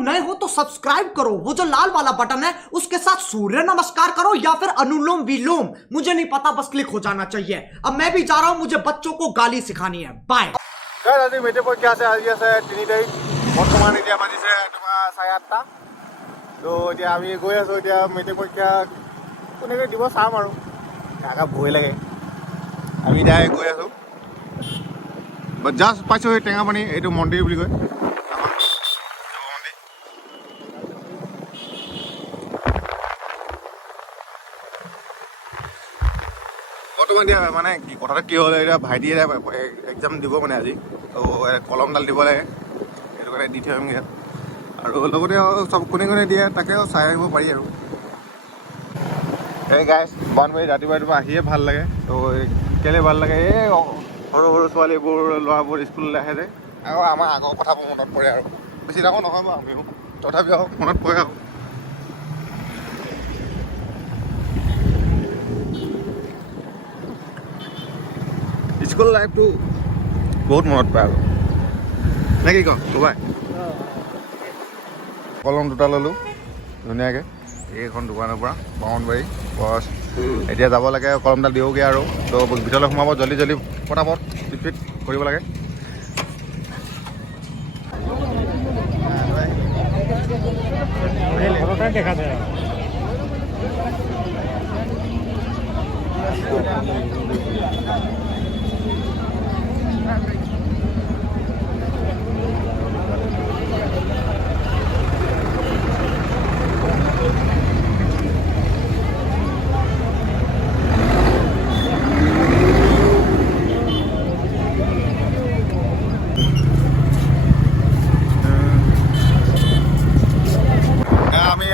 नए हो तो सब्सक्राइब करो, वो जो लाल वाला बटन है उसके साथ सूर्य नमस्कार करो या फिर अनुलोम विलोम, मुझे नहीं पता, बस क्लिक हो जाना चाहिए। अब मैं भी जा रहा हूं, मुझे बच्चों को गाली सिखानी है। बाय। আজি মেট্ৰিক পৰীক্ষা আছে, আজি আছে 3 তাৰিখ। বৰ্তমান এতিয়া বাজিছে তোমাৰ 8:30। তো এতিয়া আমি গৈ আছোঁ। এতিয়া মেট্ৰিক পৰীক্ষা কোনেকৈ দিব চাম আৰু, কাকা ভয় লাগে। আমি এতিয়া গৈ আছোঁ। জাষ্ট পাইছোঁ এই টেঙাপানী, এইটো মন্দিৰ বুলি কয়, মন্দিৰ। বৰ্তমান এতিয়া মানে কথাটো কি হ'ল, এতিয়া ভাইটিয়ে এক্সাম দিব মানে আজি, তো কলমডাল দিব লাগে, সেইটো কাৰণে দি থৈ আহিমগৈ ইয়াত। আৰু লগতে চব কোনে কোনে দিয়ে তাকেও চাই আহিব পাৰি আৰু। এই গাইছ, বানবাৰী ৰাতিপুৱা আহিয়ে ভাল লাগে। তো কেলৈ ভাল লাগে, এই সৰু সৰু ছোৱালীবোৰ ল'ৰাবোৰ স্কুললৈ আহে যে, আৰু আমাৰ আগৰ কথাবোৰ মনত পৰে আৰু। বেছি ডাঙৰ নহয় বাৰু আমিও, তথাপিও মনত পৰে আৰু। স্কুল লাইফটো বহুত মনত পৰে আৰু, নে কি কওঁ ক'বাই। কলম দুটা ল'লোঁ ধুনীয়াকৈ এইখন দোকানৰ পৰা, বামুণবাৰী বছ। এতিয়া যাব লাগে, কলমডাল দিওঁগৈ আৰু। তো ভিতৰলৈ সোমাব, জল্দি জল্দি পটাপট স্পীড কৰিব লাগে। দেখা যায়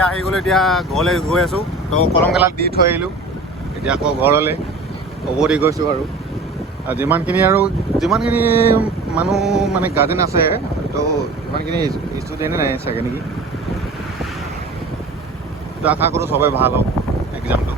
আহি গ'লোঁ। এতিয়া ঘৰলৈ গৈ আছোঁ। তো কলমকেইডাল দি থৈ আহিলোঁ। এতিয়া আকৌ ঘৰলৈ উভতি গৈছোঁ আৰু যিমানখিনি মানুহ মানে গাৰ্জেন আছে, তো ইমানখিনি ষ্টুডেণ্টে নাই চাগে নেকি। তো আশা কৰোঁ চবেই ভাল হওক এক্সামটো।